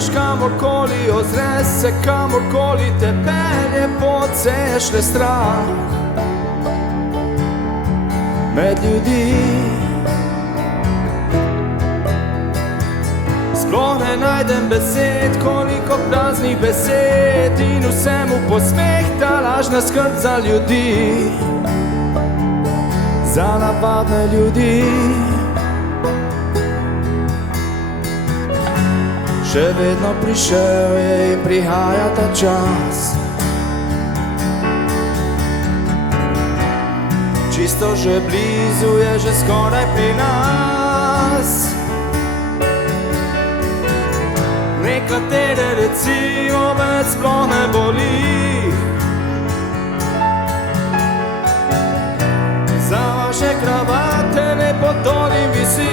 pogledaš kamorkoli, ozreš se kamorkoli, te pelje poceš le strah med ljudi. Sploh ne najdem besed, koliko praznih besed in vsemu posmeh, ta lažna skrb za ljudi, za navadne ljudi. Še vedno prišel je in prihaja ta čas, čisto že blizu je, že skoraj pri nas. Nekatere recimo več sploh ne boli, za vaše kravate ne potolim visi.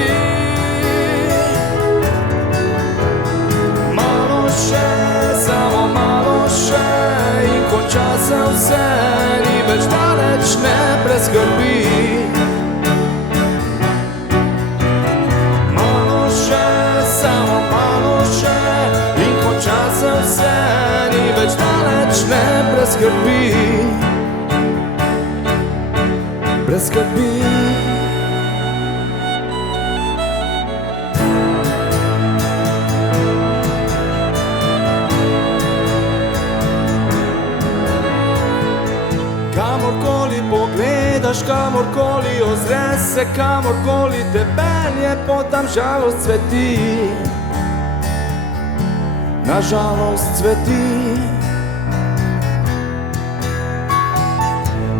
Samo malo še in konča se vse, ni več daleč, ne preskrbi. Malo še, samo malo še in konča se vse, ni več daleč, ne preskrbi. Preskrbi. Kamorkoli pogledaš, kamorkoli ozreš se, kamorkoli te pelje, potem žalost cveti. Na žalost cveti.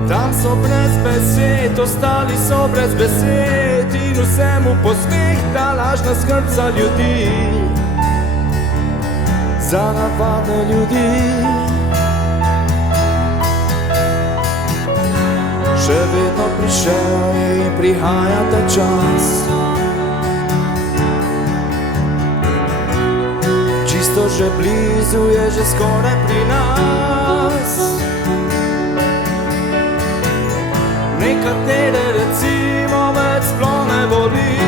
Tam so brez besed, ostali so brez besed in vsemu posmeh, ta lažna skrb za ljudi, za navadne ljudi. Še vedno prišel je in prihaja ta čas, čisto že blizu je, že skoraj pri nas. Nekatere recimo več sploh ne boli,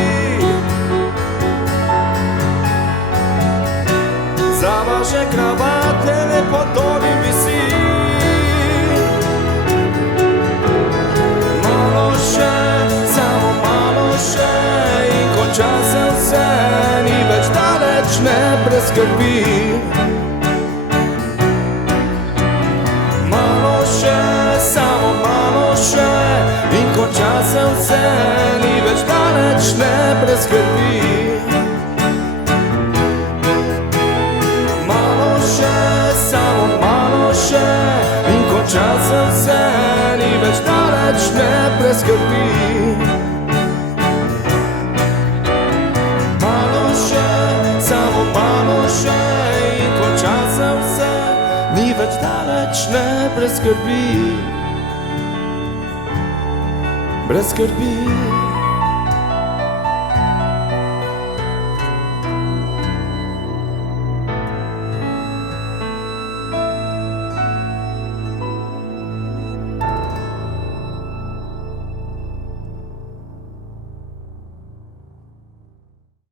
za vaše kravate ne potolim visi. Samo malo še in konča se vse, ni več daleč, ne preskrbi. Malo še, samo malo še in konča se vse, ni več daleč, ne preskrbi. Malo še, samo malo še in konča se vse, ni več daleč, ne preskrbi. Malo še, samo malo še in konča se vse, ni več daleč, ne preskrbi. Brez skrbi.